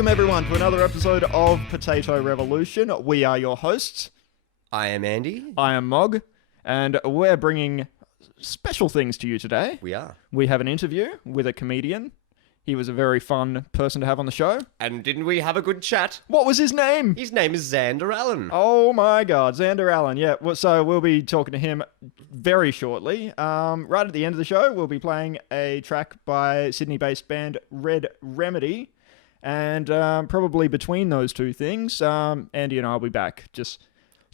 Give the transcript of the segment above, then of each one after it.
Welcome everyone to another episode of Potato Revolution. We are your hosts. I am Andy. I am Mog, and we're bringing special things to you today. We are. We have an interview with a comedian. He was a very fun person to have on the show. And didn't we have a good chat? What was his name? His name is Xander Allan. Oh my God, Xander Allan. Yeah, so we'll be talking to him very shortly. Right at the end of the show, we'll be playing a track by Sydney-based band Red Remedy. And probably between those two things, Andy and I will be back just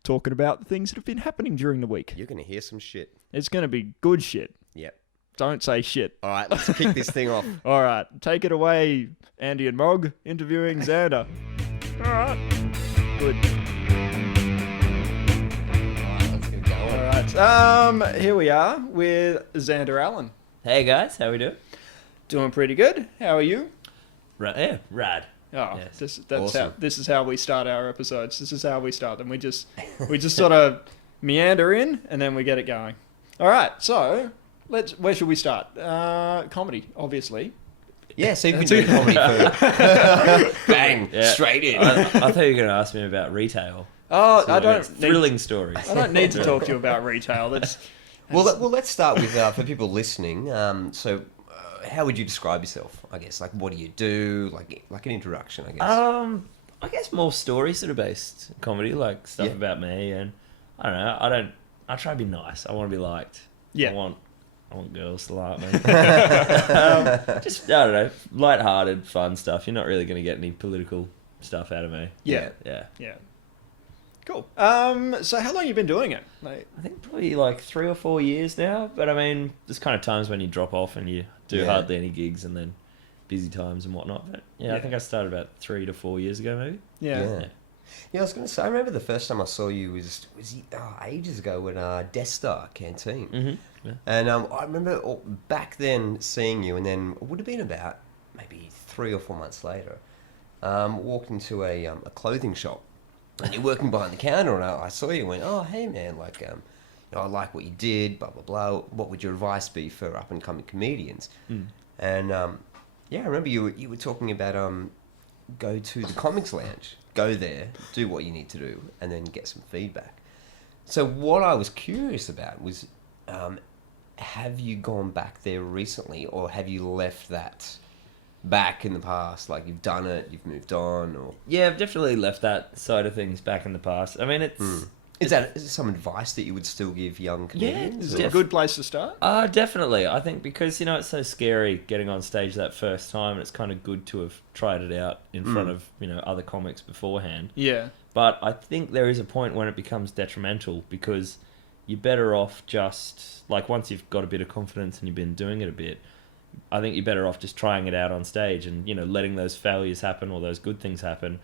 talking about the things that have been happening during the week. You're going to hear some shit. It's going to be good shit. Yep. Don't say shit. All right, let's kick this thing off. All right, take it away, Andy and Mog, interviewing Xander. All right. Good. All right, let's get going. All right. Here we are with Xander Allan. Hey guys, how we doing? Doing pretty good. How are you? Yeah, rad. Oh, Yes. Awesome. This is how we start our episodes. This is how we start them. We just sort of meander in and then we get it going. All right, so where should we start? Comedy, obviously. Yeah, so you've been doing comedy for... Bang, Yeah. straight in. I thought you were going to ask me about retail. Oh, So I don't thrilling stories. I don't need to talk to you about retail. Well, let's start with, for people listening, how would you describe yourself, I guess? Like, what do you do? Like an introduction, I guess. I guess more story sort of based comedy, like stuff about me, and I don't know. I try to be nice. I want to be liked. Yeah. I want girls to like me. Just I don't know, lighthearted, fun stuff. You're not really going to get any political stuff out of me. Yeah. Yeah. Cool. So how long have you been doing it? Like, I think probably like 3 or 4 years now, but I mean, there's kind of times when you drop off and you do hardly any gigs and then busy times and whatnot. But yeah, I think I started about 3 to 4 years ago, maybe. yeah. Yeah, I was going to say, I remember the first time I saw you was ages ago in Death Star Canteen. Mm-hmm. Yeah. And I remember back then seeing you, and then it would have been about maybe 3 or 4 months later, walked into a clothing shop, and you're working behind the counter, and I saw you and went, oh, hey, man, like, I like what you did, blah, blah, blah. What would your advice be for up-and-coming comedians? And, I remember you were talking about go to the Comics Lounge, go there, do what you need to do, and then get some feedback. So what I was curious about was, have you gone back there recently, or have you left that back in the past? Like, you've done it, you've moved on, or... Yeah, I've definitely left that side of things back in the past. I mean, Is there some advice that you would still give young comedians? Is it a good place to start? Definitely. I think because, it's so scary getting on stage that first time, and it's kind of good to have tried it out in front of, other comics beforehand. Yeah. But I think there is a point when it becomes detrimental because you're better off just, like, once you've got a bit of confidence and you've been doing it a bit, I think you're better off just trying it out on stage and, letting those failures happen or those good things happen.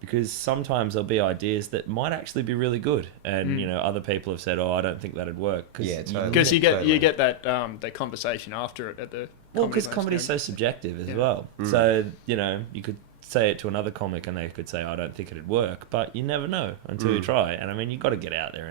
Because sometimes there'll be ideas that might actually be really good, and other people have said, "Oh, I don't think that'd work." Totally. Because you get that conversation after it at the because comedy's so subjective as well. So you could say it to another comic, and they could say, "I don't think it'd work," but you never know until you try. And I mean, you got to get out there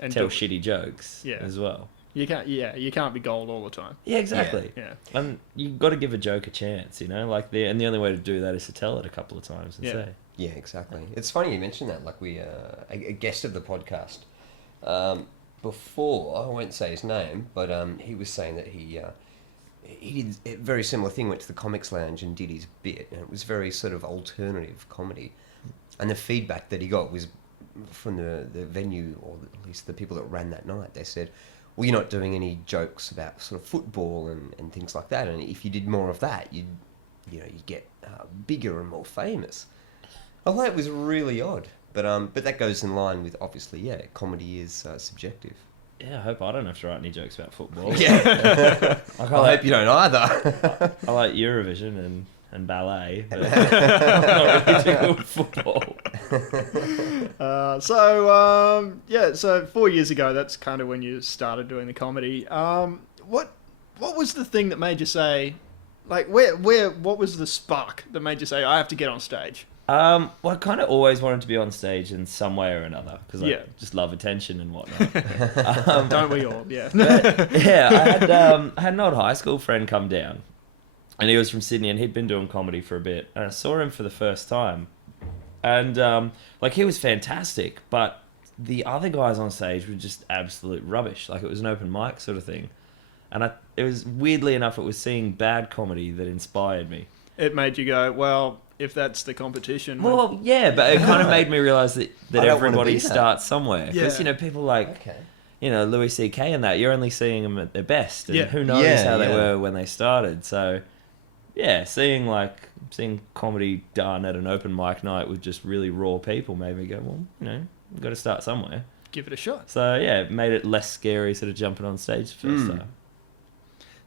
and tell shitty jokes as well. You can't be gold all the time. Yeah, exactly. Yeah. And you got to give a joke a chance, like and the only way to do that is to tell it a couple of times and say. Yeah, exactly. It's funny you mentioned that. Like a guest of the podcast before, I won't say his name, but he was saying that he did a very similar thing. Went to the Comics Lounge and did his bit, and it was very sort of alternative comedy. And the feedback that he got was from the venue, or at least the people that ran that night. They said, "Well, you're not doing any jokes about sort of football and things like that. And if you did more of that, you'd get bigger and more famous." I thought it was really odd, but that goes in line with, obviously, comedy is subjective. Yeah, I hope I don't have to write any jokes about football. Yeah, I hope you don't either. I like Eurovision and ballet, but I'm not really too good with football. So 4 years ago, that's kind of when you started doing the comedy. What was the thing that made you say, like, what was the spark that made you say, I have to get on stage? Well, I kind of always wanted to be on stage in some way or another because I just love attention and whatnot. Don't we all? Yeah. I had an old high school friend come down, and he was from Sydney, and he'd been doing comedy for a bit, and I saw him for the first time, and like he was fantastic, but the other guys on stage were just absolute rubbish. Like it was an open mic sort of thing, and it was weirdly enough, it was seeing bad comedy that inspired me. It made you go, well, if that's the competition. Well, yeah, but it kind of made me realise that I don't wanna everybody be that. starts somewhere. Because, Yeah. people like, Okay. Louis C.K. and that, you're only seeing them at their best. And Yeah. who knows Yeah, how they yeah. were when they started. So, yeah, seeing comedy done at an open mic night with just really raw people made me go, well, you've got to start somewhere. give it a shot. So, yeah, it made it less scary sort of jumping on stage the first time.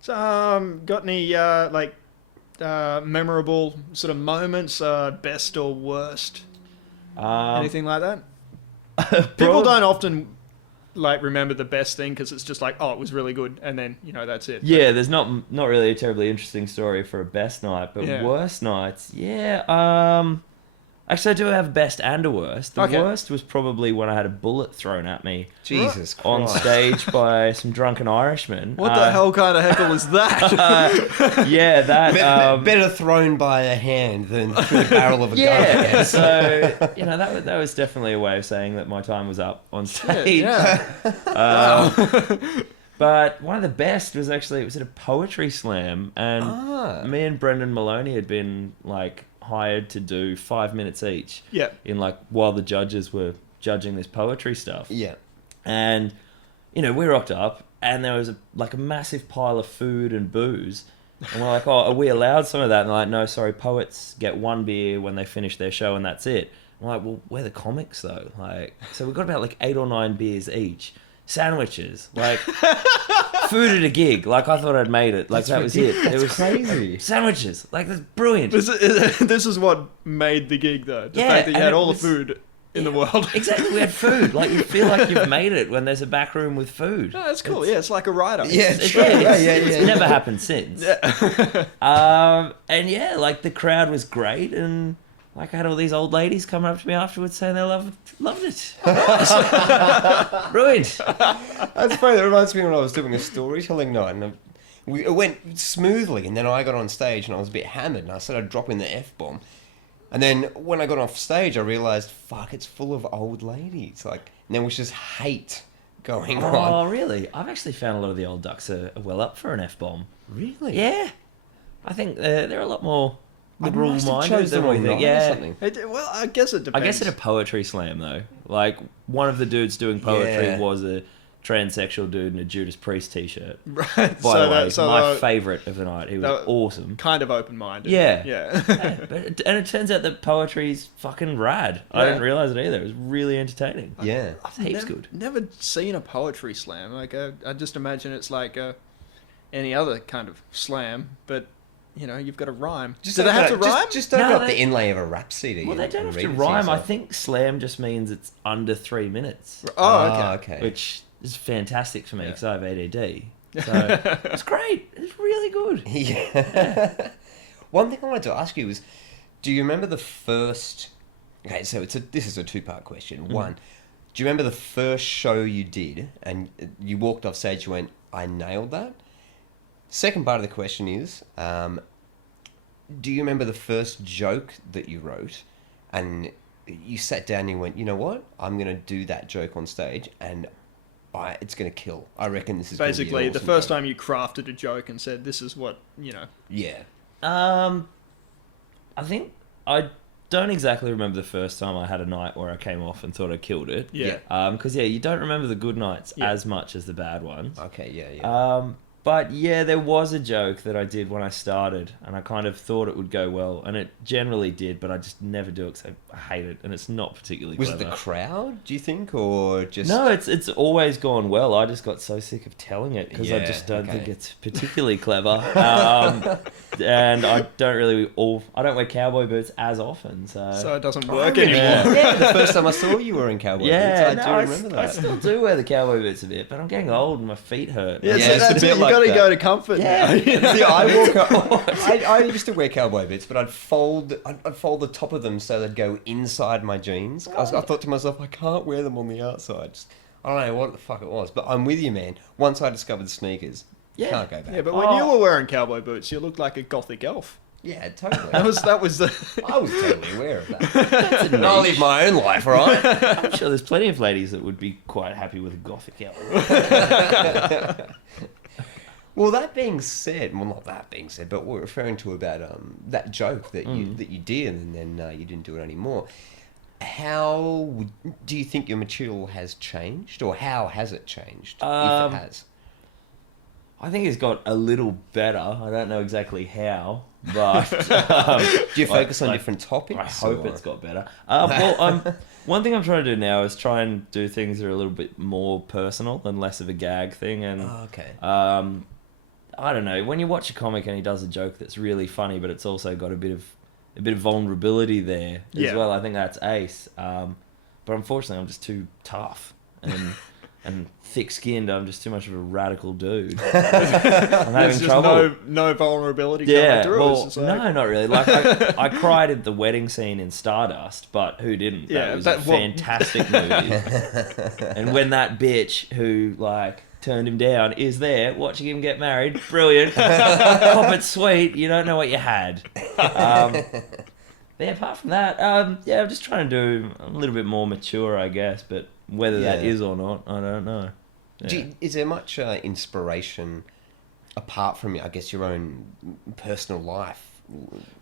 So, got any memorable sort of moments, best or worst, anything like that? People don't often remember the best thing because it's just like, oh, it was really good, and then that's it. Yeah, there's not really a terribly interesting story for a best night, but Yeah. worst nights, yeah. Actually, I do have a best and a worst. The Okay. worst was probably when I had a bullet thrown at me Jesus Christ. on stage by some drunken Irishmen. What the hell kind of heckle is that? Yeah, that. Better thrown by a hand than through the barrel of a gun. I Yeah, guess. so that was definitely a way of saying that my time was up on stage. yeah. But one of the best was actually, it was at a poetry slam, and me and Brendan Maloney had been hired to do 5 minutes each. Yeah. In while the judges were judging this poetry stuff. Yeah. And we rocked up, and there was a massive pile of food and booze. And we're like, oh, are we allowed some of that? And they're like, no, sorry, poets get one beer when they finish their show, and that's it. I'm like, well, we're the comics though. So we got about 8 or 9 beers each. Sandwiches, food at a gig. I thought I'd made it. That was it. It was crazy. Sandwiches. That's brilliant. This is what made the gig, though. The Yeah, fact that you and had it all was- the food in the world. Exactly. We had food. You feel like you've made it when there's a back room with food. No, that's cool. It's like a write-up. Yeah, It's, true. it's never happened since. And yeah, the crowd was great, and I had all these old ladies coming up to me afterwards saying they loved it. Brilliant. That's funny. That reminds me when I was doing a storytelling night, and it went smoothly, and then I got on stage and I was a bit hammered, and I started dropping the F-bomb. And then when I got off stage, I realised, fuck, it's full of old ladies. And there was just hate going on. Oh, really? I've actually found a lot of the old ducks are well up for an F-bomb. Really? Yeah. I think they're a lot more liberal must have minded chose the than we wrong think. night or Yeah. something. Well, I guess it I depends. guess at a poetry slam, though. One of the dudes doing poetry Yeah. was a transsexual dude in a Judas Priest t-shirt. Right. By the way, my they're favourite of the night. He was awesome. kind of open-minded. Yeah. Yeah. And it turns out that poetry's fucking rad. I Yeah. didn't realise it either. It was really entertaining. Yeah. I've Heaps never, good. never seen a poetry slam. I just imagine it's any other kind of slam, but you've got to rhyme. Do they have to rhyme? Just open No, up they- the inlay of a rap CD. Well, they and don't have read to it rhyme. I yourself. think slam just means it's under 3 minutes. Oh, okay. Okay. Which is fantastic for me Yeah. because I have ADD. So it's great. It's really good. Yeah. One thing I wanted to ask you was, do you remember the first... Okay, so this is a two-part question. One, do you remember the first show you did and you walked off stage, you went, I nailed that? Second part of the question is, do you remember the first joke that you wrote and you sat down and you went, you know what? I'm going to do that joke on stage and it's going to kill. I reckon this is gonna be an Basically, the awesome first joke." time you crafted a joke and said, "This is what Yeah. I think I don't exactly remember the first time I had a night where I came off and thought I killed it. Yeah. Because you don't remember the good nights Yeah. as much as the bad ones. Okay, yeah. But yeah, there was a joke that I did when I started, and I kind of thought it would go well, and it generally did, but I just never do it because I hate it, and it's not particularly Was clever. it the crowd, do you think, or just... No, it's always gone well. I just got so sick of telling it because I Yeah, just don't think okay. it's particularly clever. And I don't wear cowboy boots as often, so it doesn't work remember- anymore." Yeah, the first time I saw you were in cowboy yeah, boots, I do remember I that. still do wear the cowboy boots a bit, but I'm getting old and my feet hurt. Yeah, Yeah, so it's a that's bit it. You like got to that. go to comfort. Yeah. now. See, I used to wear cowboy boots, but I'd fold the top of them so they'd go inside my jeans. I thought to myself, I can't wear them on the outside. I don't know what the fuck it was, but I'm with you, man. Once I discovered sneakers, Yeah. Can't go back. Yeah, but when you were wearing cowboy boots, you looked like a gothic elf. Yeah, totally. That was the. I was totally aware of that. That's a I'll niche. live my own life, right? I'm sure there's plenty of ladies that would be quite happy with a gothic elf. Well, that being said, well, not that being said, but we're referring to about that joke that you did, and then you didn't do it anymore. Do you think your material has changed, or how has it changed, if it has? I think it's got a little better. I don't know exactly how, but Do you focus on different topics? I hope or- it's got better. One thing I'm trying to do now is try and do things that are a little bit more personal and less of a gag thing. And Oh, okay. I don't know, when you watch a comic and he does a joke that's really funny, but it's also got a bit of vulnerability there as well. I think that's ace. But unfortunately, I'm just too tough and thick-skinned. I'm just too much of a radical dude. I'm having There's just trouble. no vulnerability going through well, us. It's like- no, not really. Like I cried at the wedding scene in Stardust, but who didn't? Yeah, That was a fantastic movie. And when that bitch who turned him down is there watching him get married, brilliant. Pop it sweet. You don't know what you had. Yeah, apart from that, I'm just trying to do a little bit more mature, I guess. But whether that Yeah. is or not, I don't know. Yeah. Is there much inspiration apart from, I guess, your own personal life?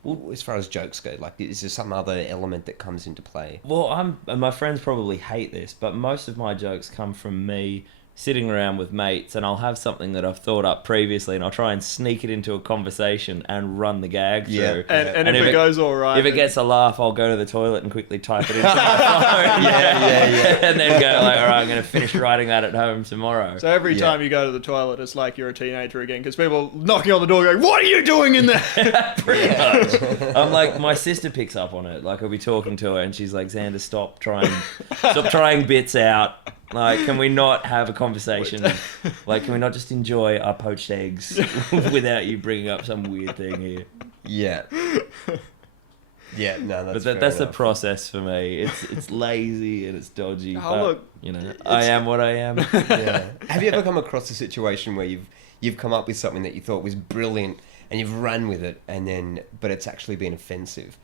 Well, as far as jokes go, is there some other element that comes into play? Well, and my friends probably hate this, but most of my jokes come from me sitting around with mates, and I'll have something that I've thought up previously, and I'll try and sneak it into a conversation and run the gag through. Yeah. And if it goes all right, If it gets a laugh, I'll go to the toilet and quickly type it into my phone. yeah. And then go all right, I'm going to finish writing that at home tomorrow. So every time you go to the toilet, it's like you're a teenager again, because people knocking on the door going, "What are you doing in there?" Pretty much. I'm like, my sister picks up on it. Like, I'll be talking to her, and she's like, "Xander, stop trying bits out. Like, can we not have a conversation? Like, can we not just enjoy our poached eggs without you bringing up some weird thing here?" Yeah. Yeah, no, that's But that's the process for me. It's lazy and it's dodgy. Oh, but, look, I am what I am. Yeah. Have you ever come across a situation where you've come up with something that you thought was brilliant and you've run with it, but it's actually been offensive?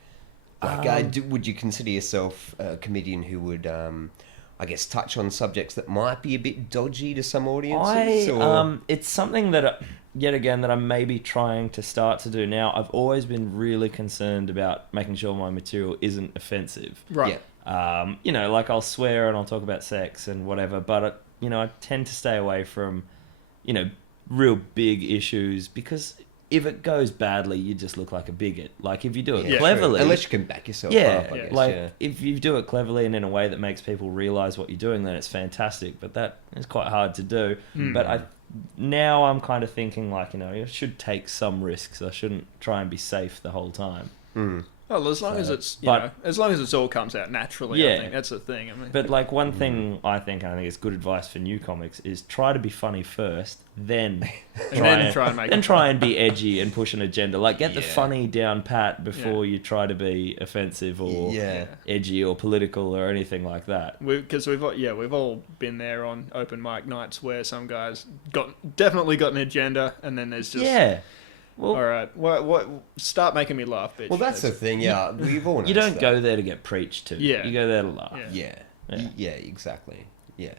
Would you consider yourself a comedian who would, I guess, touch on subjects that might be a bit dodgy to some audiences? It's something that, yet again, that I'm maybe trying to start to do now. I've always been really concerned about making sure my material isn't offensive. Right. Yeah. I'll swear and I'll talk about sex and whatever, but I tend to stay away from, real big issues, because if it goes badly, you just look like a bigot. Like, if you do it cleverly, true. Unless you can back yourself yeah, up, I guess. like if you do it cleverly and in a way that makes people realize what you're doing, then it's fantastic. But that is quite hard to do. But now I'm kind of thinking I should take some risks. I shouldn't try and be safe the whole time. Well, as long as it's as long as it all comes out naturally, I think that's the thing. I mean, But one thing I think is good advice for new comics is try to be funny first, then try and be edgy and push an agenda. Like, get the funny down pat before you try to be offensive or edgy or political or anything like that. Because we've all been there on open mic nights where some guys definitely got an agenda, and then there's just well, all right, what? Start making me laugh, bitch. Well, that's the thing. Yeah, we've all. You don't go there to get preached to. Yeah. You go there to laugh. Yeah, exactly. Yeah.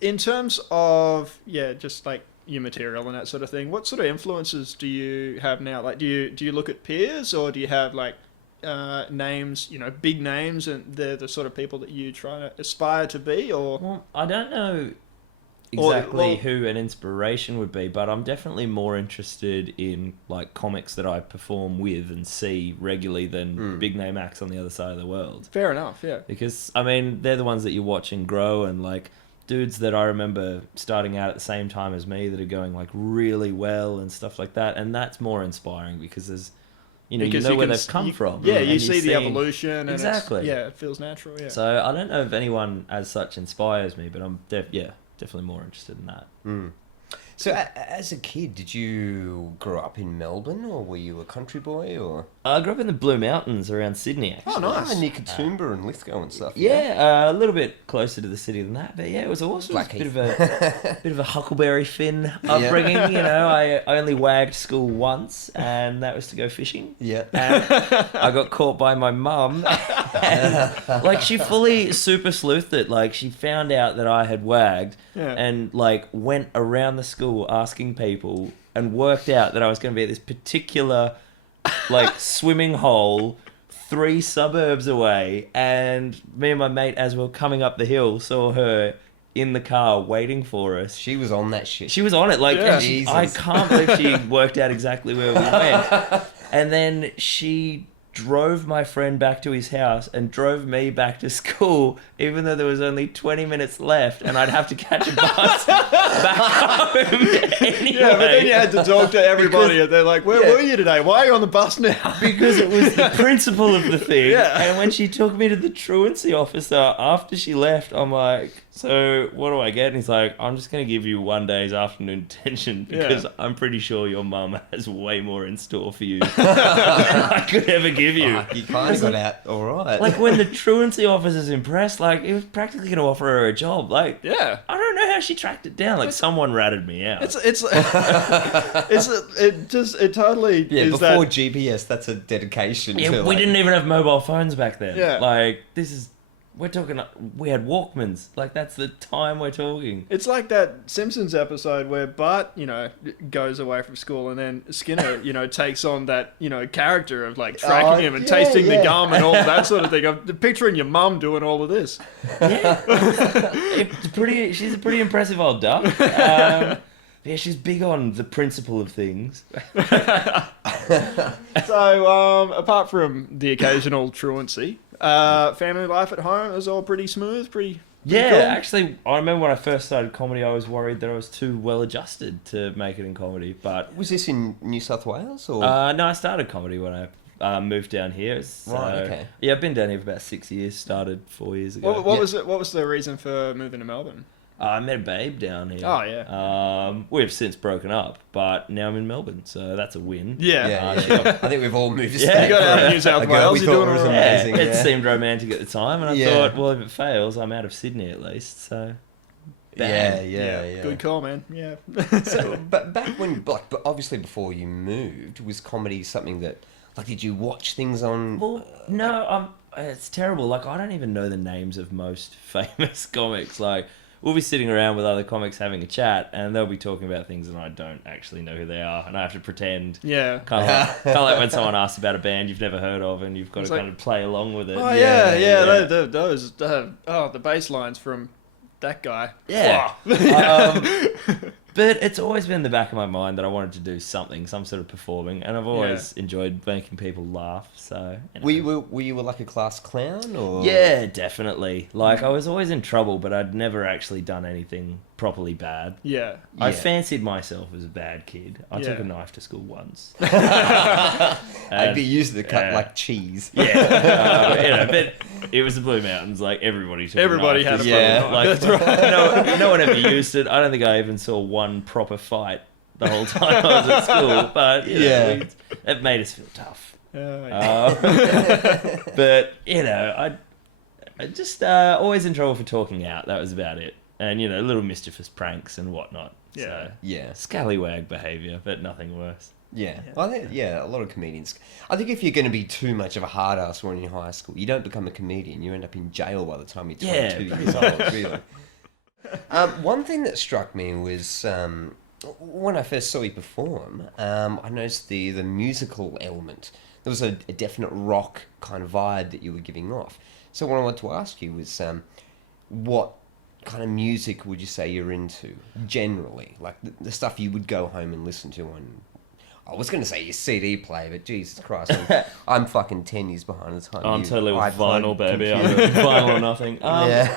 In terms of just like your material and that sort of thing, what sort of influences do you have now? Like, do you look at peers, or do you have like names, big names, and they're the sort of people that you try to aspire to be? Or Well, I don't know exactly who an inspiration would be, but I'm definitely more interested in like comics that I perform with and see regularly than big name acts on the other side of the world. Fair enough, yeah. Because they're the ones that you watch and grow, and like dudes that I remember starting out at the same time as me that are going like really well and stuff like that, and that's more inspiring because there's you know where they've come from. Yeah, you see the evolution, and exactly. it feels natural. Yeah. So I don't know if anyone as such inspires me, but I'm definitely more interested in that. So, as a kid, did you grow up in Melbourne, or were you a country boy, or? I grew up in the Blue Mountains around Sydney, actually. Oh, nice. Near Katoomba and Lithgow and stuff. Yeah, a little bit closer to the city than that, but yeah, it was awesome. It was a bit of a Huckleberry Finn upbringing. You know, I only wagged school once, and that was to go fishing. Yeah. And I got caught by my mum. And, like, she fully super sleuthed it. Like, she found out that I had wagged and, like, went around the school asking people and worked out that I was going to be at this particular, like, swimming hole 3 suburbs away. And me and my mate, as we were coming up the hill, saw her in the car waiting for us. She was on that shit. She was on it. Like, Yeah. and I can't believe she worked out exactly where we went. And then she drove my friend back to his house and drove me back to school, even though there was only 20 minutes left and I'd have to catch a bus back home anyway. Yeah, but then you had to talk to everybody, and they're like, "Where were you today? Why are you on the bus now?" Because it was the principle of the thing. Yeah. And when she took me to the truancy officer after she left, I'm like, "So what do I get?" And he's like, "I'm just going to give you 1 day's afternoon detention because I'm pretty sure your mum has way more in store for you than I could ever give you." You kind of got out all right. Like, when the truancy officer's impressed, like, it was practically going to offer her a job. Like, Yeah. I don't know how she tracked it down. Like, someone ratted me out. It totally yeah, is before that. GPS, that's a dedication Yeah, to, we like... didn't even have mobile phones back then. Yeah. Like, we're talking, we had Walkmans. Like, that's the time we're talking. It's like that Simpsons episode where Bart, goes away from school, and then Skinner, takes on that, character of like tracking him and tasting the gum and all that sort of thing. I'm picturing your mum doing all of this. Yeah. She's a pretty impressive old duck. Yeah, she's big on the principle of things. So, apart from the occasional truancy, family life at home is all pretty smooth, pretty Yeah, cool? actually, I remember when I first started comedy, I was worried that I was too well adjusted to make it in comedy. But Was this in New South Wales, or...? no, I started comedy when I moved down here. So, Right, okay. Yeah, I've been down here for about 6 years. Started 4 years ago. What was it? What was the reason for moving to Melbourne? I met a babe down here. Oh, yeah. We've since broken up, but now I'm in Melbourne, so that's a win. Yeah. I think we've all moved to Yeah, state you got out of for New South a girl Wales, we you're thought doing was all right. amazing. It Yeah. seemed romantic at the time, and I Yeah. thought, well, if it fails, I'm out of Sydney at least. So, bang. Yeah. Good call, man. Yeah. So, but back when, but obviously before you moved, was comedy something that, like, did you watch things on? Well, no, it's terrible. Like, I don't even know the names of most famous comics. Like, we'll be sitting around with other comics having a chat, and they'll be talking about things, and I don't actually know who they are, and I have to pretend. Yeah. Kind of like when someone asks about a band you've never heard of, and you've got It's to like, kind of play along with it. Oh Yeah, yeah. Those the bass lines from that guy. Yeah. But it's always been in the back of my mind that I wanted to do something, some sort of performing, and I've always enjoyed making people laugh. So, Were you like a class clown, or? yeah, definitely. Like, I was always in trouble, but I'd never actually done anything properly bad. Yeah. I Yeah. fancied myself as a bad kid. I took Yeah. a knife to school once. I'd be used to cut yeah. like cheese. Yeah, but it was the Blue Mountains. Like, everybody took Everybody a knife had a to Yeah. school. fucking Like, knife. That's right. no one ever used it. I don't think I even saw one proper fight the whole time I was at school. But Yeah. it made us feel tough. Yeah. But I just always in trouble for talking out. That was about it. And little mischievous pranks and whatnot. Yeah. So, Yeah. scallywag behaviour, but nothing worse. Yeah. Well, I think, a lot of comedians. I think if you're going to be too much of a hard ass when you're in high school, you don't become a comedian. You end up in jail by the time you're 22 years old, really. One thing that struck me was when I first saw you perform, I noticed the musical element. There was a definite rock kind of vibe that you were giving off. So what I wanted to ask you was, what kind of music would you say you're into generally? Like the stuff you would go home and listen to on... I was going to say your CD player, but Jesus Christ, I'm fucking 10 years behind the time. I'm totally with iPod vinyl, baby. I'm computer. with vinyl or nothing. Yeah.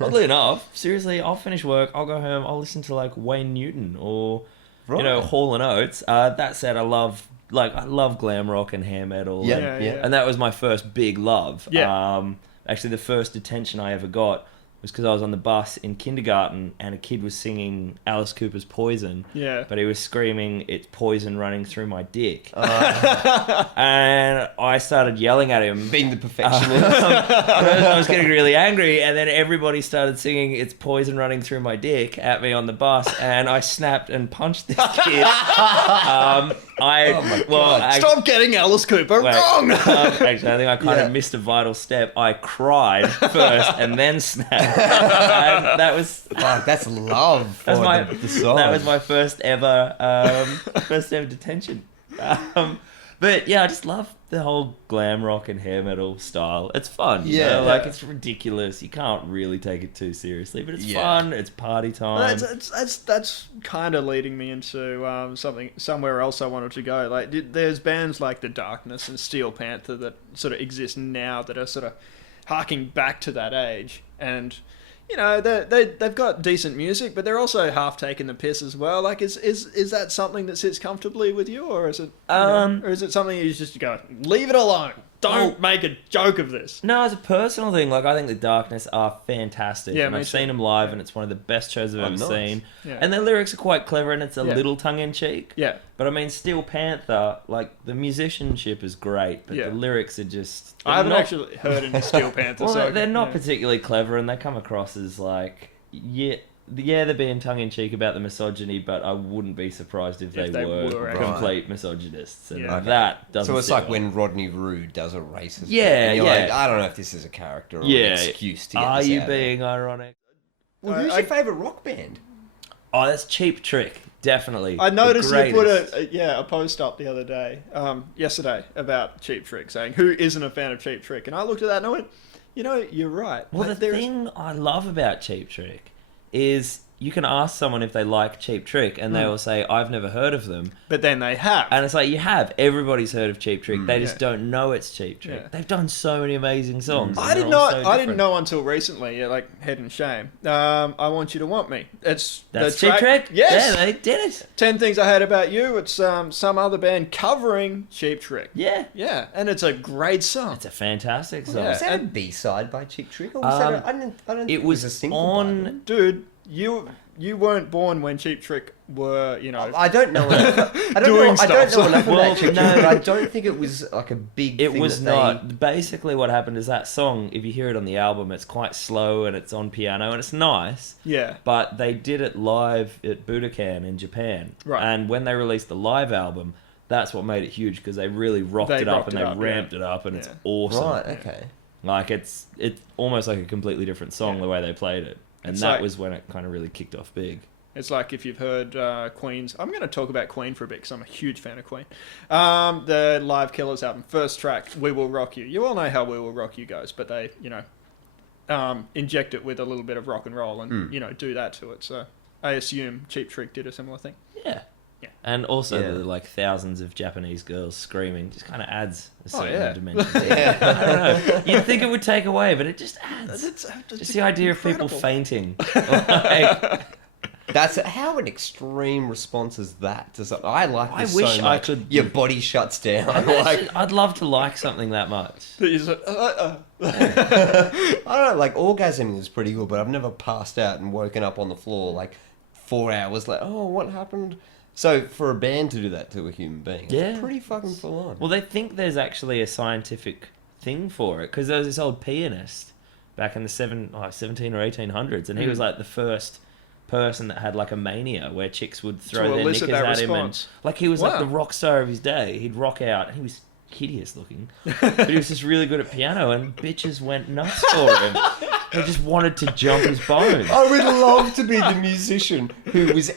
Oddly enough, seriously, I'll finish work, I'll go home, I'll listen to like Wayne Newton or Right. Hall and Oates. That said, I love glam rock and hair metal. Yeah, and, yeah. and that was my first big love. Yeah. Actually, the first attention I ever got was because I was on the bus in kindergarten and a kid was singing Alice Cooper's Poison. Yeah. But he was screaming, "It's poison running through my dick." And I started yelling at him. Being the perfectionist. I was getting really angry, and then everybody started singing "It's poison running through my dick" at me on the bus, and I snapped and punched this kid. Stop getting Alice Cooper wrong! Actually, I think I kind of missed a vital step. I cried first and then snapped. And that was... Fuck, that's love for the song. That was my first ever detention. But yeah, I just love the whole glam rock and hair metal style. It's fun. You know? Like, it's ridiculous. You can't really take it too seriously, but it's fun. It's party time. That's kind of leading me into somewhere else I wanted to go. Like, there's bands like The Darkness and Steel Panther that sort of exist now that are sort of harking back to that age, and you know they've got decent music, but they're also half taking the piss as well. Like, is that something that sits comfortably with you, or is it or is it something you just go, leave it alone, don't make a joke of this? No, as a personal thing, like, I think The Darkness are fantastic. Yeah, and I've seen them live, and it's one of the best shows I've ever seen. Yeah. And their lyrics are quite clever, and it's a little tongue-in-cheek. Yeah. But I mean, Steel Panther, like, the musicianship is great, but the lyrics are just... I haven't actually heard any Steel Panther. Well, so they're not particularly clever, and they come across as, like... they're being tongue-in-cheek about the misogyny, but I wouldn't be surprised if they were complete misogynists. And that doesn't... So it's like when Rodney Rude does a racist Yeah, thing, and you're yeah. like, I don't know if this is a character or an excuse to get Are this you out being ironic? Well, who's your favourite rock band? Oh, that's Cheap Trick. Definitely. I noticed you put a post up the other day, yesterday, about Cheap Trick, saying, who isn't a fan of Cheap Trick? And I looked at that and I went, you know, you're right. Well, like, the thing I love about Cheap Trick is you can ask someone if they like Cheap Trick and they will say, I've never heard of them. But then they have. And it's like, you have. Everybody's heard of Cheap Trick. They just don't know it's Cheap Trick. Yeah. They've done so many amazing songs. I didn't know until recently, like Head and Shame. I Want You to Want Me. That's Cheap Trick? Yes. Yeah, they did it. 10 Things I Hate About You. It's some other band covering Cheap Trick. Yeah. Yeah, and it's a great song. It's a fantastic song. Was that a B-side by Cheap Trick? Or was that I don't think it was a single by them. Dude, you weren't born when Cheap Trick were, you know... I don't know enough. I don't know enough about Cheap Trick, but I don't think it was like a big thing. It was not. Basically what happened is that song, if you hear it on the album, it's quite slow and it's on piano and it's nice. Yeah. But they did it live at Budokan in Japan. Right. And when they released the live album, that's what made it huge because they really rocked it up and they ramped it up and it's awesome. Right, okay. Like, it's almost like a completely different song the way they played it. And that was when it kind of really kicked off big. It's like if you've heard Queen's... I'm going to talk about Queen for a bit because I'm a huge fan of Queen. The Live Killers album, first track, We Will Rock You. You all know how We Will Rock You goes, but they, you know, inject it with a little bit of rock and roll and, you know, do that to it. So I assume Cheap Trick did a similar thing. Yeah. And also the like thousands of Japanese girls screaming just kind of adds a certain dimension. I don't know. You'd think it would take away, but it just adds. It's the idea incredible. of people fainting. Like, That's how an extreme response is that to something. I like this wish so I much. could- Your body shuts down. I'd love to like something that much. He's like, I don't know. Like, orgasming is pretty good, but I've never passed out and woken up on the floor like 4 hours later. Oh, what happened? So for a band to do that to a human being, it's pretty fucking full on. Well, they think there's actually a scientific thing for it because there was this old pianist back in the 17 or 1800s, and he was like the first person that had like a mania where chicks would throw their knickers at him, and like he was like the rock star of his day. He'd rock out, and he was hideous looking, but he was just really good at piano, and bitches went nuts for him. They just wanted to jump his bones. I would love to be the musician who was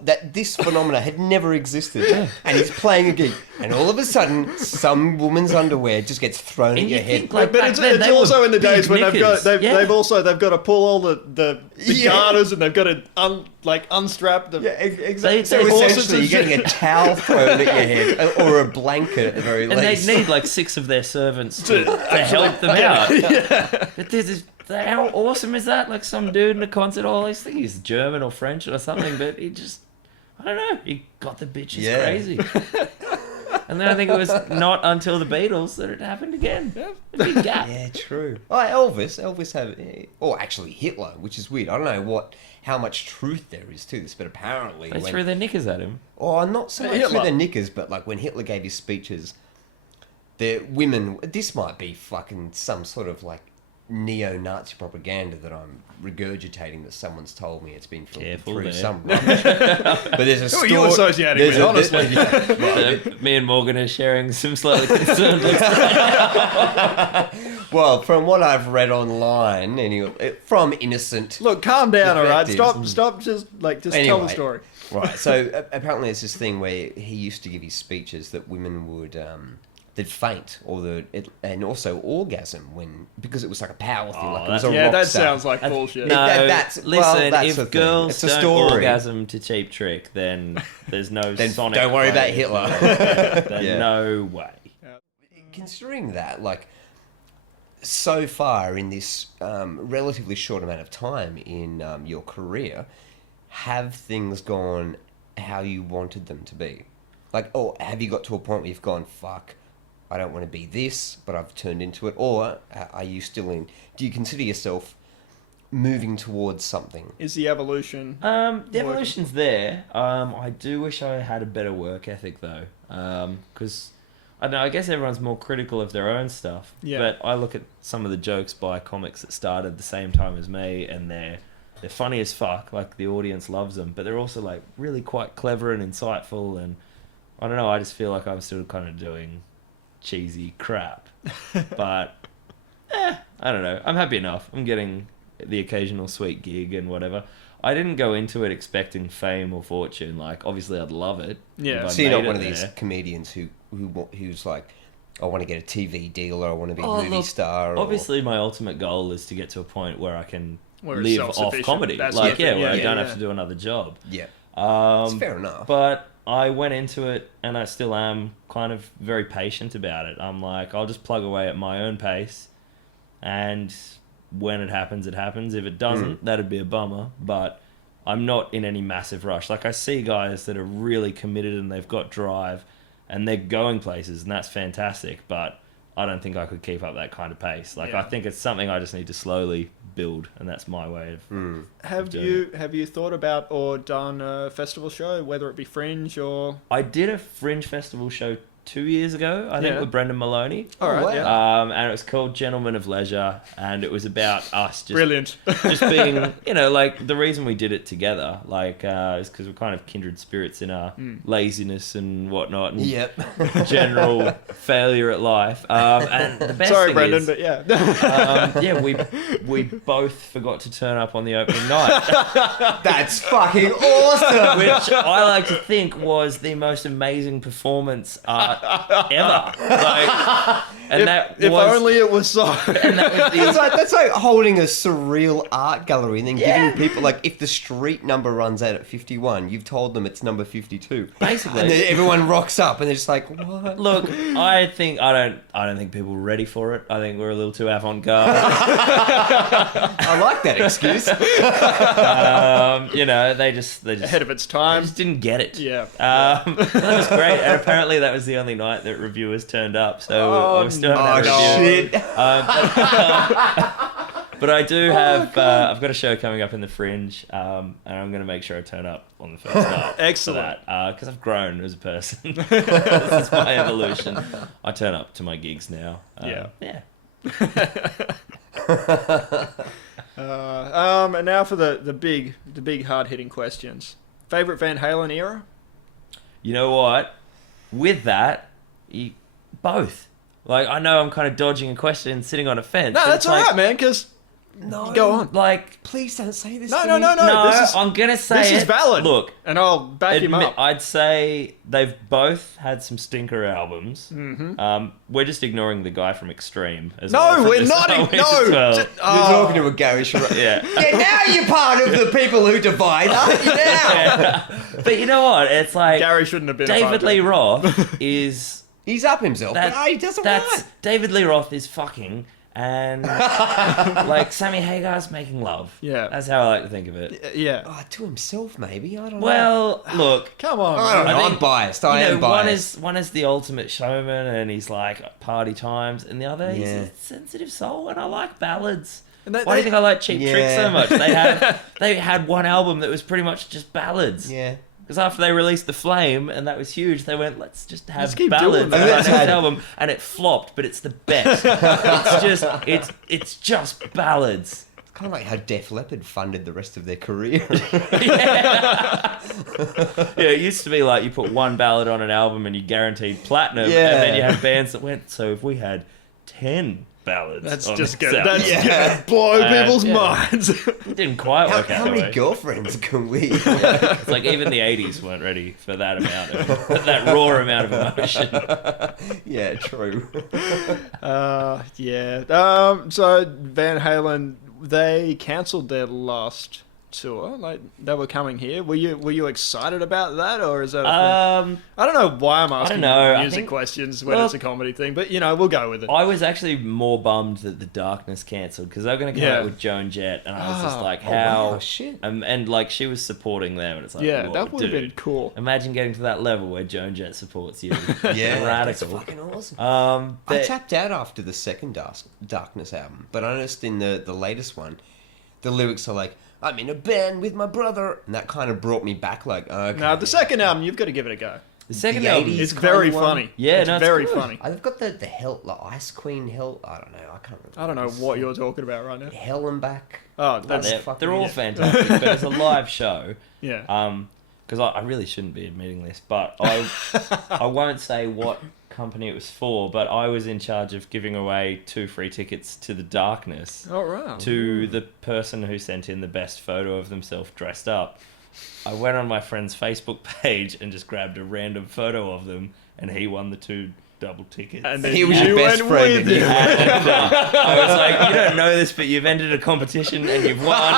that this phenomena had never existed, and he's playing a gig, and all of a sudden, some woman's underwear just gets thrown at your head. Like, but it's also in the days when they've got to pull all the garters and they've got to unstrap them. Yeah, exactly. So horses essentially, and you're getting a towel thrown at your head, or a blanket at the very least. And they'd need like 6 of their servants to help them out. But how awesome is that? Like some dude in a concert hall, I think he's German or French or something, but he just, I don't know, he got the bitches crazy. And then I think it was not until the Beatles that it happened again. Yeah. Big gap. Yeah, true. Oh, Elvis had, or actually Hitler, which is weird. I don't know how much truth there is to this, but apparently, They threw their knickers at him. oh, not so much Hitler. with the knickers, but like when Hitler gave his speeches, the women. This might be fucking some sort of like neo-Nazi propaganda that I'm regurgitating that someone's told me. It's been filtered Careful through there. some rubbish. But there's a Who story. are you associating with, honestly? Me and Morgan are sharing some slightly concerned looks. Well, from what I've read online, anyway, from innocent. Look, calm down, all right? Perspectives. Stop, just tell Anyway. the story. Right. So apparently, there's this thing where he used to give his speeches that women would they'd faint and also orgasm because it was like a power thing. Like it was a Yeah, rock that star. sounds like bullshit. No, that's the if thing. girls It's a don't story. orgasm to Cheap Trick, then there's no Then Sonic. don't worry about play. Hitler. Then Yeah. no way. Considering that, like, so far in this relatively short amount of time in your career, have things gone how you wanted them to be? Like, or have you got to a point where you've gone, fuck, I don't want to be this, but I've turned into it? Or are you still in... Do you consider yourself moving towards something? Is the evolution... The evolution's there. I do wish I had a better work ethic though, because I don't know. I guess everyone's more critical of their own stuff. Yeah. But I look at some of the jokes by comics that started the same time as me, and they're funny as fuck. Like the audience loves them, but they're also like really quite clever and insightful. And I don't know. I just feel like I'm still kind of doing cheesy crap, but I don't know. I'm happy enough. I'm getting the occasional sweet gig and whatever. I didn't go into it expecting fame or fortune. Like, obviously, I'd love it. Yeah. if I So you're made not it one of these there. comedians who's like, I want to get a TV deal or I want to be a Oh, movie look, star. Or... Obviously, my ultimate goal is to get to a point where I can Where it's live off self-sufficient. comedy. That's Like, different. where I Yeah, don't yeah. have to do another job. Yeah, it's fair enough. But I went into it, and I still am kind of very patient about it. I'm like, I'll just plug away at my own pace, and when it happens, it happens. If it doesn't, that'd be a bummer. But I'm not in any massive rush. Like, I see guys that are really committed and they've got drive, and they're going places, and that's fantastic. But I don't think I could keep up that kind of pace. Like, Yeah. I think it's something I just need to slowly build, and that's my way of Have you thought about or done a festival show, whether it be Fringe or... I did a Fringe Festival show 2 years ago, I think, Yeah. with Brendan Maloney. All right, wow. yeah. And it was called Gentlemen of Leisure, and it was about us just Brilliant. just being, like, the reason we did it together, like, is because we're kind of kindred spirits in our laziness and whatnot, and Yep. general failure at life. And the best Sorry, thing Brendan, is, but yeah. we both forgot to turn up on the opening night, That's fucking awesome. which I like to think was the most amazing performance ever. Like, and if only it was so. and that was the, That's like holding a surreal art gallery and then giving people, like, if the street number runs out at 51, you've told them it's number 52. Basically. And then everyone rocks up and they're just like, what? Look, I don't think people were ready for it. I think we're a little too avant-garde. I like that excuse. They just Ahead of its I time. just didn't get it. Yeah. That was great, and apparently that was the only night that reviewers turned up. So we still haven't Oh, had a review. shit. But I do have. I've got a show coming up in the Fringe, and I'm going to make sure I turn up on the first night. Excellent. Because I've grown as a person. This is my evolution. I turn up to my gigs now. Yeah. Yeah. And now for the big hard hitting questions. Favorite Van Halen era? You know what? With that, both. Like, I know I'm kind of dodging a question, sitting on a fence. No, but that's it's all like, right, man. Because No. go on. Like, Please don't say this. No, to no, me. no, no. no, This is I'm gonna say this is it. valid. Look, and I'll back him up. I'd say they've both had some stinker albums. Mm-hmm. We're just ignoring the guy from Extreme. As No, well, from we're this not. album No. as well. You're talking to a garish. Yeah. Yeah, now you're part of the people who divide, aren't you now? But you know what? It's like Gary shouldn't have been. a part David of Lee it. Roth is. He's up himself. That, but he doesn't that's want. David Lee Roth is fucking, and like Sammy Hagar's making love. Yeah. That's how I like to think of it. Yeah. Oh, to himself, maybe. I don't know. Well, look, Come on. I don't man. know. I I'm biased. I you am know, biased. one is the ultimate showman, and he's like party times, and the other he's Yeah. a sensitive soul, and I like ballads. And they- Why do you think I like Cheap Trick Yeah. so much? They had one album that was pretty much just ballads. Yeah. Because after they released The Flame, and that was huge, they went, let's just have Let's keep ballads doing on that. our next album. And it flopped, but it's the best. it's just ballads. It's kind of like how Def Leppard funded the rest of their career. Yeah, it used to be like you put one ballad on an album and you guaranteed platinum, Yeah. and then you had bands that went, so if we had 10 ballads That's on just this gonna, album, that's Yeah. gonna blow people's yeah. minds. it didn't quite how work out how that many way. girlfriends can we? It's like even the 80s weren't ready for that amount of, that raw amount of emotion. Yeah, true. Yeah. So Van Halen, they cancelled their last tour. Like they were coming here. Were you excited about that, or is that? I don't know why I'm asking know. I music think- questions when well- it's a comedy thing, but we'll go with it. I was actually more bummed that The Darkness cancelled because they were going to come Yeah. out with Joan Jett, and I was just like, Oh, how? wow, shit. And like she was supporting them, and it's like, Yeah, whoa, that would have dude. been cool. Imagine getting to that level where Joan Jett supports you. Yeah, that's radical. fucking awesome. I But- tapped out after the second Darkness album, but I noticed in the latest one, the lyrics are like, I'm in a band with my brother, and that kind of brought me back like, okay. No, the second album, you've got to give it a go. the second the album, 80s It's kind very of one. funny. Yeah, it's no, it's very good. funny. I've got the Hell, the Ice Queen Hell, I don't know, I can't remember. I don't know what you're talking about right now. Hell and Back. Oh, that's they're all fantastic, but it's a live show. yeah. Because I really shouldn't be admitting this, but I won't say what company it was for, but I was in charge of giving away 2 free tickets to The Darkness All right. to the person who sent in the best photo of themselves dressed up. I went on my friend's Facebook page and just grabbed a random photo of them, and he won the 2 double tickets. And then He was your you best went friend with of the it. I was like, you don't know this, but you've entered a competition and you've won,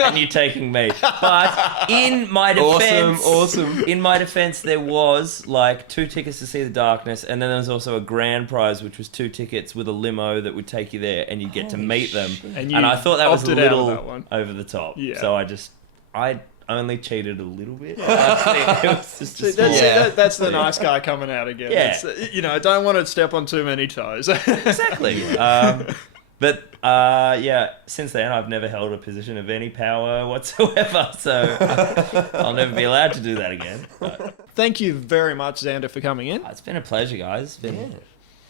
and you're taking me. But in my defense, Awesome. in my defense, there was like 2 tickets to see The Darkness, and then there was also a grand prize, which was 2 tickets with a limo that would take you there, and you get to meet them. And you And I thought that was a opted out of little that one. over the top. Yeah. So I only cheated a little bit. It was just a See, that's, small- that's the nice guy coming out again. Yeah. It's, I don't want to step on too many toes. Exactly. But yeah, since then I've never held a position of any power whatsoever, so I'll never be allowed to do that again. But Thank you very much, Xander, for coming in. it's been a pleasure, guys. It's been Yeah.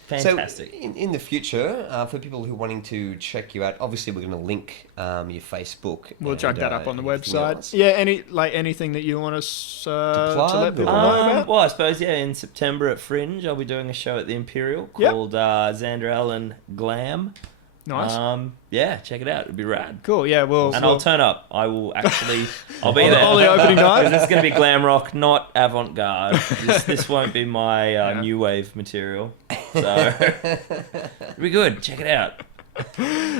fantastic. So, in the future, for people who are wanting to check you out, obviously we're going to link your Facebook. We'll and, chuck that up on the anything website. else. Yeah, anything that you want us to plug let people or- know about? Well, I suppose, yeah, in September at Fringe, I'll be doing a show at the Imperial Yep. called Xander Allan Glam. Nice. Yeah, check it out. It'll be rad. Cool. Yeah, And I'll turn up. I will actually. I'll be On there. the opening night? Because it's going to be glam rock, not avant-garde. This won't be my new wave material. So it'll be good. Check it out.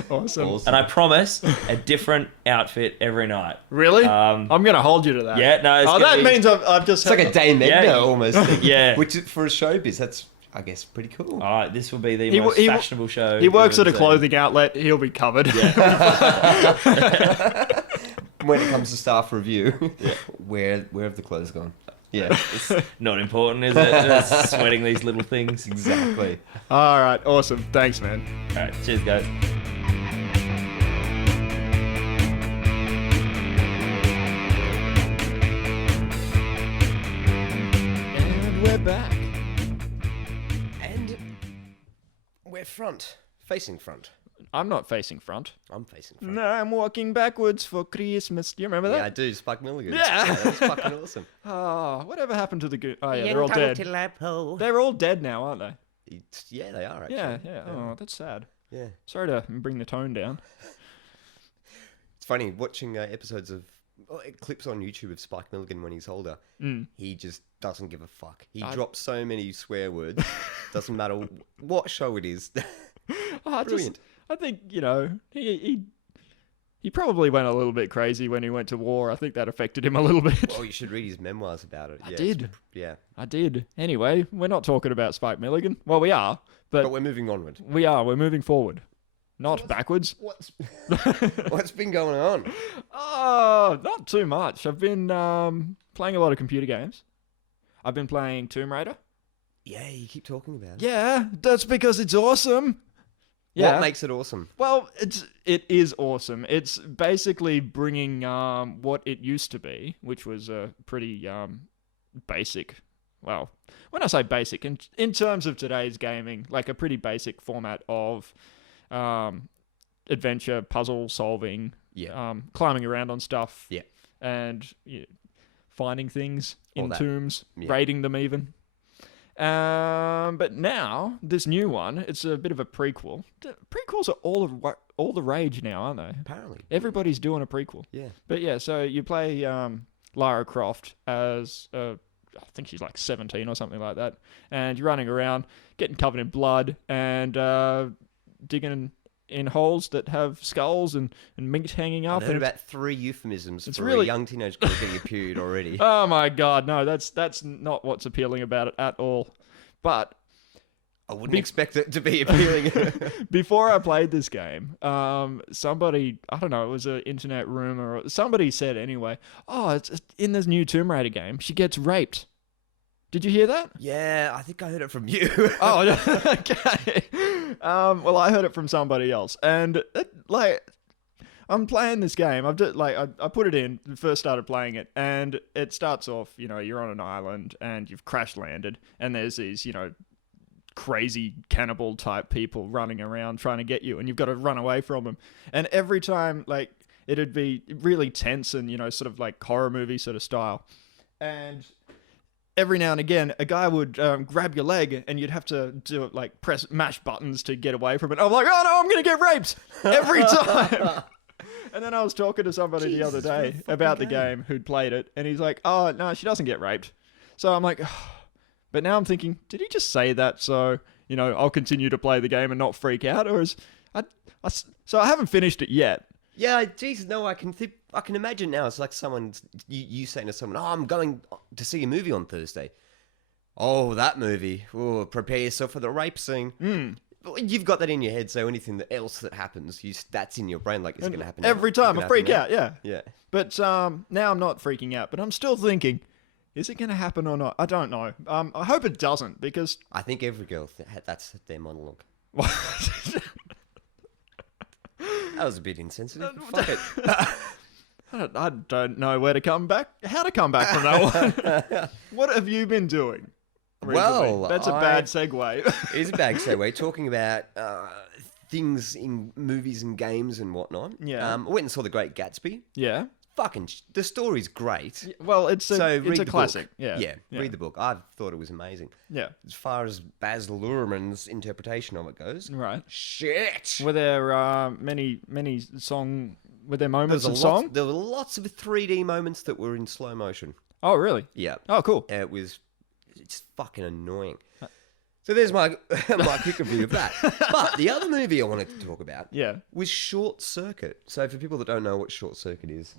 Awesome. And I promise a different outfit every night. Really? Um, I'm gonna hold you to that. yeah, no, it's Oh, gonna that be- means I've just. It's like a Dame Edna Yeah. almost. Yeah. Which for a showbiz, that's, I guess, pretty cool. All right, this will be the He- most he- fashionable show. He works you've at a ever seen. clothing outlet. He'll be covered. When it comes to staff review, where have the clothes gone? Yeah, It's not important, is it? Just sweating these little things. exactly. All right. Awesome. Thanks, man. All right, cheers, guys. And we're back. And we're facing front. I'm not facing front. I'm facing front. No, I'm walking backwards for Christmas. Do you remember Yeah, I that? do. Spike Milligan. Yeah. That's fucking awesome. Oh, whatever happened to the good? Oh yeah, they're all dead. They're all dead now, aren't they? Yeah, they are actually. Yeah. Oh, that's sad. Yeah. Sorry to bring the tone down. It's funny watching episodes of clips on YouTube of Spike Milligan when he's older. He just doesn't give a fuck. He drops so many swear words. Doesn't matter what show it is. Brilliant. I think he probably went a little bit crazy when he went to war. I think that affected him a little bit. Oh, you should read his memoirs about it. I Yeah, did. Yeah. I did. Anyway, we're not talking about Spike Milligan. Well, we are, But but we're moving onward. we are. We're moving forward. not backwards. What's been going on? Oh, not too much. I've been playing a lot of computer games. I've been playing Tomb Raider. Yeah, you keep talking about it. Yeah, that's because it's awesome. Yeah. What makes it awesome? Well, it is awesome. It's basically bringing what it used to be, which was a pretty basic. Well, when I say basic, in terms of today's gaming, like a pretty basic format of adventure, puzzle solving, climbing around on stuff, and finding things in tombs, raiding them even. But now this new one, it's a bit of a prequel. Prequels are all the rage now, aren't they? Apparently, everybody's doing a prequel. Yeah. But yeah, so you play Lara Croft as I think she's like 17 or something like that, and you're running around, getting covered in blood, and digging in holes that have skulls and meat hanging up. I've heard about 3 euphemisms for really a young teenage girl getting a period already. Oh my god, no, that's not what's appealing about it at all. But I wouldn't expect it to be appealing. before I played this game, somebody, I don't know, it was an internet rumor, or somebody said anyway, oh, it's in this new Tomb Raider game, she gets raped. Did you hear that? Yeah, I think I heard it from you. Oh, okay. Well, I heard it from somebody else, and I'm playing this game. I put it in, first started playing it, and it starts off, you're on an island and you've crash landed, and there's these, crazy cannibal type people running around trying to get you, and you've got to run away from them. And every time, it'd be really tense and, sort of like horror movie sort of style. And every now and again, a guy would grab your leg, and you'd have to do mash buttons to get away from it. I'm like, oh no, I'm going to get raped every time. And then I was talking to somebody the other day about the game who'd played it, and he's like, oh no, she doesn't get raped. So I'm like, oh. But now I'm thinking, did he just say that so, I'll continue to play the game and not freak out? Or so I haven't finished it yet. Yeah, geez, no, I can imagine now. It's like you saying to someone, oh, I'm going to see a movie on Thursday. Oh, that movie. Oh, prepare yourself for the rape scene. You've got that in your head, so anything else that happens, that's in your brain, like it's going to happen now. Every time I freak out, yeah. Yeah. But now I'm not freaking out, but I'm still thinking, is it going to happen or not? I don't know. I hope it doesn't, because... I think every girl, that's their monologue. That was a bit insensitive. Fuck it. I don't know how to come back from that one. What have you been doing recently? Well, that's a bad segue. It is a bad segue. Talking about things in movies and games and whatnot. Yeah. I went and saw The Great Gatsby. Yeah. The story's great. Well, it's a classic. Yeah. Read the book. I thought it was amazing. Yeah. As far as Baz Luhrmann's interpretation of it goes. Right. Shit. Were there many were there moments of song? There were lots of 3D moments that were in slow motion. Oh, really? Yeah. Oh, cool. It's fucking annoying. So there's my quick review of that. But the other movie I wanted to talk about was Short Circuit. So for people that don't know what Short Circuit is,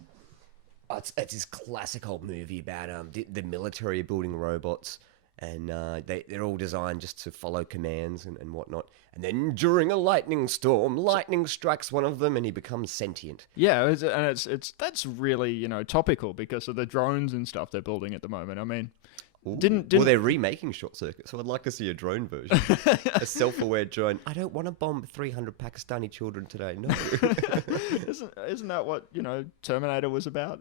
it's this classic old movie about the military building robots, and they're all designed just to follow commands and whatnot. And then during a lightning storm, lightning strikes one of them, and he becomes sentient. Yeah, and that's really topical because of the drones and stuff they're building at the moment. I mean, Well, they're remaking Short Circuit, so I'd like to see a drone version. A self-aware drone. I don't want to bomb 300 Pakistani children today, no. Isn't that what, Terminator was about?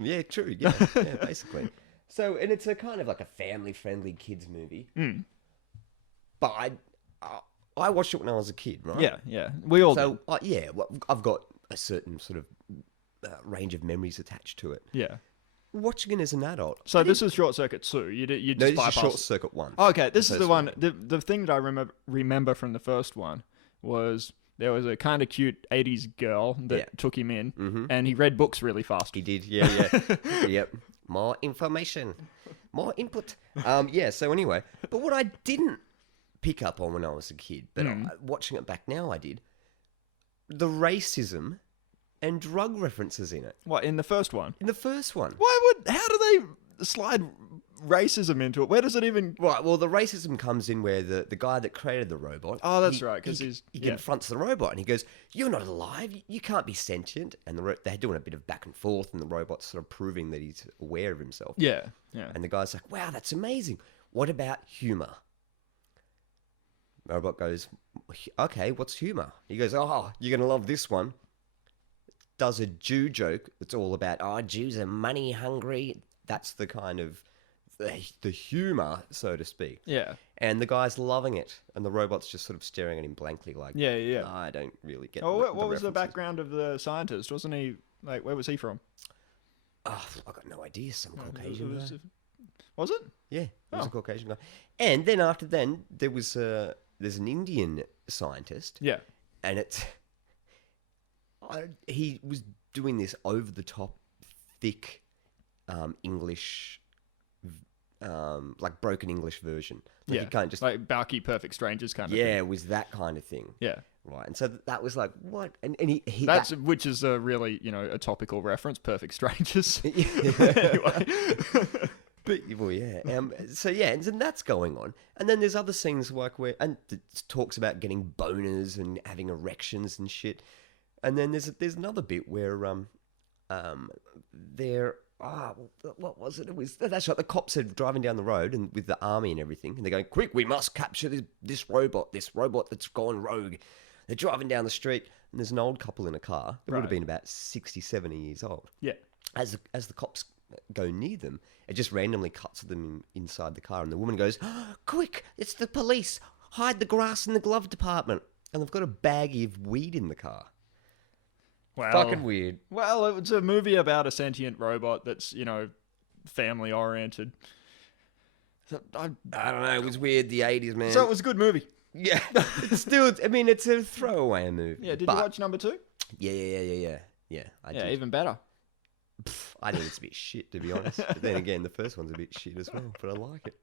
Yeah, true, yeah, basically. So, and it's a kind of like a family-friendly kids movie. Mm. But I watched it when I was a kid, right? Yeah. We all do. So, I've got a certain sort of range of memories attached to it. Yeah. Watching it as an adult. So this is Short Circuit 2. You just this bypass is Short Circuit 1. Okay, this is the one. The thing that I remember from the first one was there was a kind of cute 80s girl that took him in, and he read books really fast. He did, yeah. Yep. More information. More input. So anyway, but what I didn't pick up on when I was a kid, but watching it back now I did, the racism and drug references in it. What, in the first one? In the first one. How do they slide racism into it? Where does it even... Right, well, the racism comes in where the guy that created the robot... Oh, that's right, 'cause he he's- confronts the robot and he goes, "You're not alive, you can't be sentient." And they're doing a bit of back and forth and the robot's sort of proving that he's aware of himself. Yeah. And the guy's like, "Wow, that's amazing. What about humour?" The robot goes, "Okay, what's humour?" He goes, "Oh, you're going to love this one." Does a Jew joke that's all about, "Oh, Jews are money hungry." That's the kind of the humour, so to speak. Yeah. And the guy's loving it. And the robot's just sort of staring at him blankly like, Yeah. I don't really get Oh, what was the references." background of the scientist? Wasn't he... Like, where was he from? Oh, I got no idea. Some It Caucasian guy. was it? Yeah, he was Oh. a Caucasian guy. And then after then, there's an Indian scientist. Yeah. And he was doing this over the top, thick English, like broken English version. Like Yeah. you can't just Like Balky Perfect Strangers kind of yeah, thing. it was that kind of thing. Yeah. Right, and so that was like what, and he That's that, which is a really, a topical reference, Perfect Strangers. anyway. But well, yeah. So yeah, and then that's going on, and then there's other scenes like where and it talks about getting boners and having erections and shit, and then there's another bit where what was it? It was that's right. The cops are driving down the road and with the army and everything, and they're going, "Quick, we must capture this robot that's gone rogue." They're driving down the street, and there's an old couple in a car. They would have Right. been about 60, 70 years old. Yeah. As the cops go near them, it just randomly cuts them inside the car, and the woman goes, "Quick, it's the police! Hide the grass in the glove department!" And they've got a baggie of weed in the car. Well, Fucking weird. Well, it's a movie about a sentient robot that's, family oriented. So, I don't know. It was weird. The 80s, man. so it was a good movie. Yeah. Still, I mean, it's a throwaway movie. Yeah. Did but- you watch number 2? Yeah. Yeah, I Yeah, did. even better. I think it's a bit shit, to be honest. But then again, the first one's a bit shit as well, but I like it.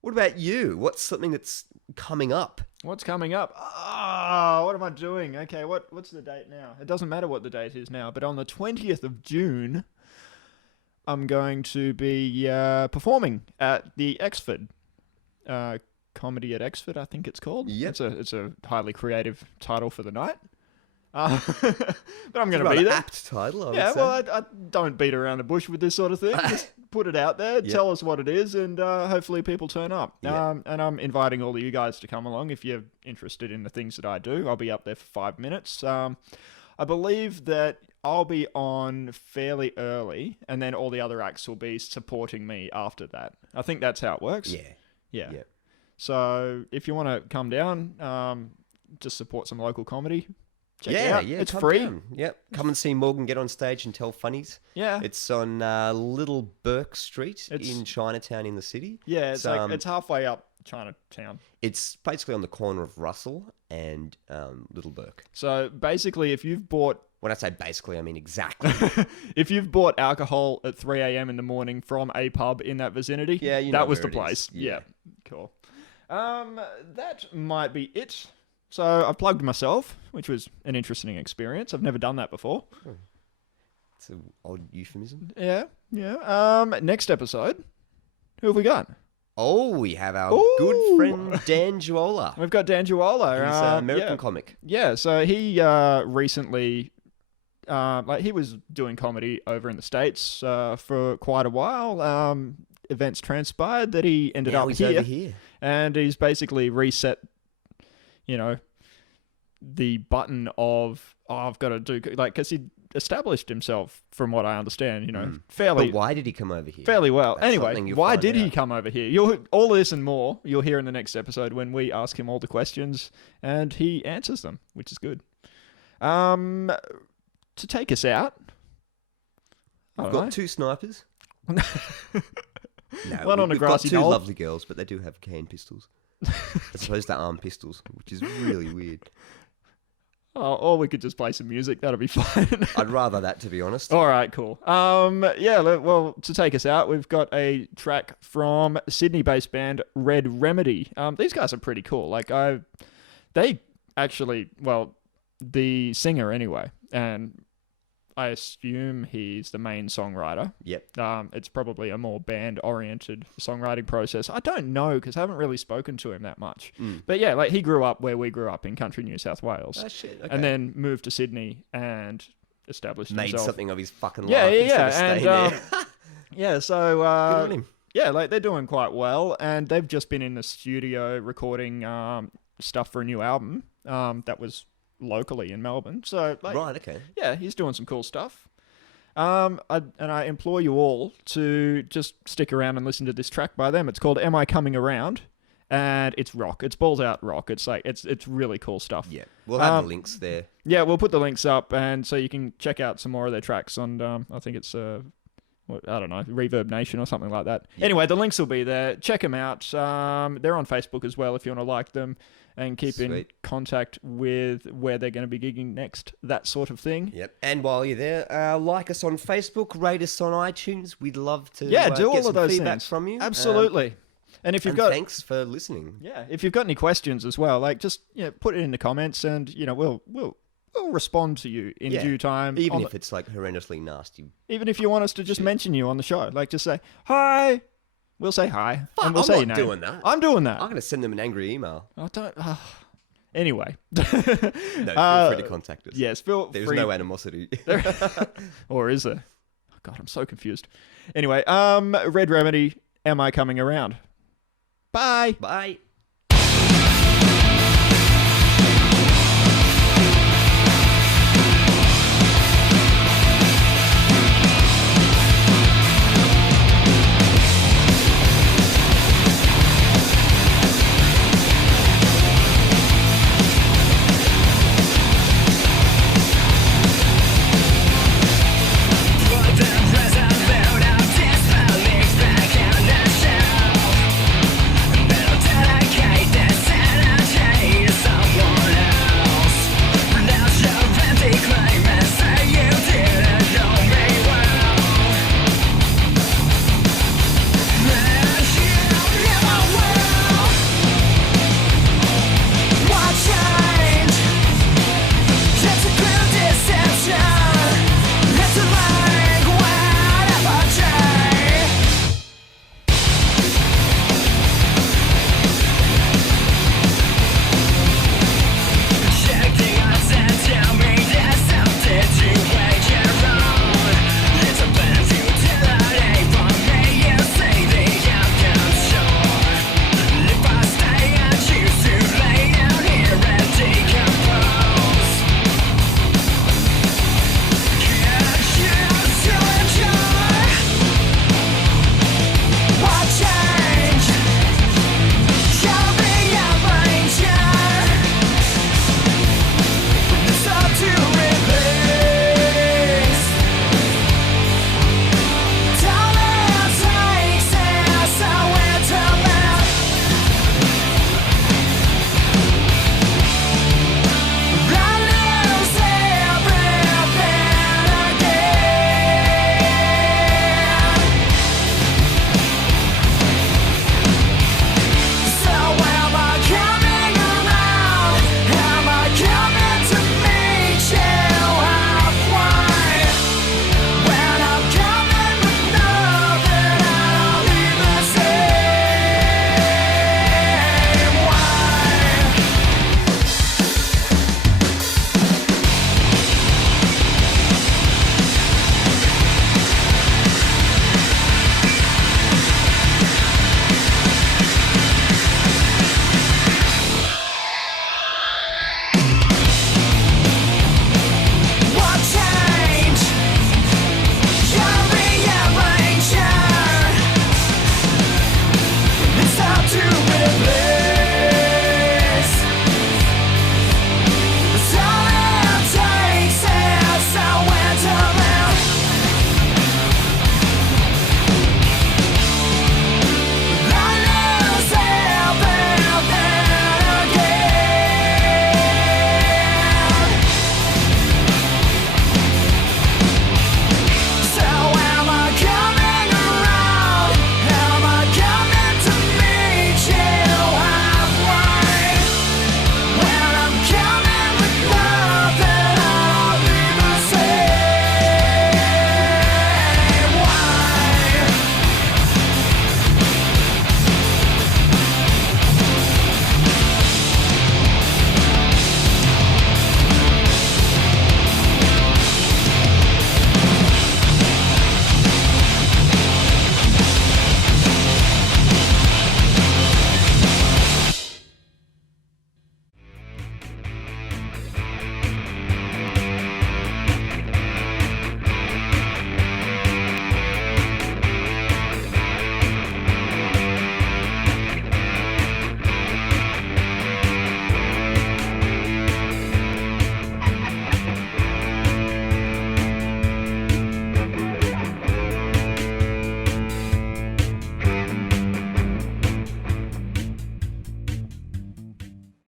What about you? What's something that's coming up? What's coming up? Ah, what am I doing? Okay, what's the date now? It doesn't matter what the date is now, but on the 20th of June, I'm going to be performing at the Exford. Comedy at Exford, I think it's called. Yep. It's a highly creative title for the night. But I'm going to Rather be there. apt title, I would Yeah, say. well, I don't beat around the bush with this sort of thing. Just put it out there, tell us what it is, and hopefully people turn up. Yeah. And I'm inviting all of you guys to come along if you're interested in the things that I do. I'll be up there for 5 minutes. I believe that I'll be on fairly early, and then all the other acts will be supporting me after that. I think that's how it works. Yeah. Yeah. Yeah. So if you want to come down, just support some local comedy. Check it Yeah, out. yeah. It's come free. down. Yep. Come and see Morgan get on stage and tell funnies. Yeah. It's on Little Burke Street It's- in Chinatown in the city. Yeah, it's So, it's halfway up Chinatown. It's basically on the corner of Russell and Little Burke. So basically, if you've bought When I say basically, I mean exactly. if you've bought alcohol at 3 a.m. in the morning from a pub in that vicinity, Yeah, you know that was where the it is. place. Yeah. Yeah, cool. That might be it. So I've plugged myself, which was an interesting experience. I've never done that before. It's an odd euphemism. Yeah. Next episode, who have we got? Oh, we have our Ooh. good friend Dan Giola. We've got Dan Giola. He's an American yeah. comic. Yeah, so he recently, he was doing comedy over in the States for quite a while. Events transpired that he ended Now up he's here, over here. and he's basically reset, the button of, I've got to do, because he established himself, from what I understand, fairly But why did he come over here? fairly well. That's something Anyway, you'll why find did he out. come over here? All this and more you'll hear in the next episode when we ask him all the questions and he answers them, which is good. To take us out, I We've don't got know. 2 snipers. No, One on a we've got grassy 2 knoll. lovely girls, but they do have cane pistols. As opposed to arm pistols, which is really weird. Or we could just play some music. That'll be fine. I'd rather that, to be honest. All right, cool. Well, to take us out, we've got a track from Sydney-based band Red Remedy. These guys are pretty cool. They actually, well, the singer anyway, and I assume he's the main songwriter. Yep. It's probably a more band-oriented songwriting process. I don't know because I haven't really spoken to him that much. But yeah, like he grew up where we grew up in country New South Wales. Oh, shit. Okay. And then moved to Sydney and established Made himself. something of his fucking Yeah, life. yeah, instead yeah. of staying And there. yeah, so Good on him. yeah, like they're doing quite well, and they've just been in the studio recording stuff for a new album that was locally in Melbourne. So like, Right, okay. yeah, he's doing some cool stuff. I implore you all to just stick around and listen to this track by them. It's called "Am I Coming Around?" and it's rock. It's balls out rock. It's like it's really cool stuff. Yeah. We'll have the links there. Yeah, we'll put the links up, and so you can check out some more of their tracks on. I think it's I don't know, Reverb Nation or something like that. Yeah. Anyway, the links will be there. Check them out. They're on Facebook as well if you want to like them and keep in Sweet. contact with where they're going to be gigging next, that sort of thing. Yep. And while you're there, like us on Facebook, rate us on iTunes. We'd love to Yeah, do all get of some those feedback things. from you. Absolutely. And if you've And got thanks for listening. yeah, if you've got any questions as well, like just put it in the comments, and we'll respond to you in Yeah. due time. Even if it's like horrendously nasty. Even if you want us to just mention you on the show, like just say hi. We'll say hi, and we'll I'm say not your name. doing that. I'm doing that. I'm going to send them an angry email. I don't. Anyway. No, feel free to contact us. Yes, feel There's free. no animosity. Or is there? Oh, God, I'm so confused. Anyway, Red Remedy, am I coming around? Bye. Bye.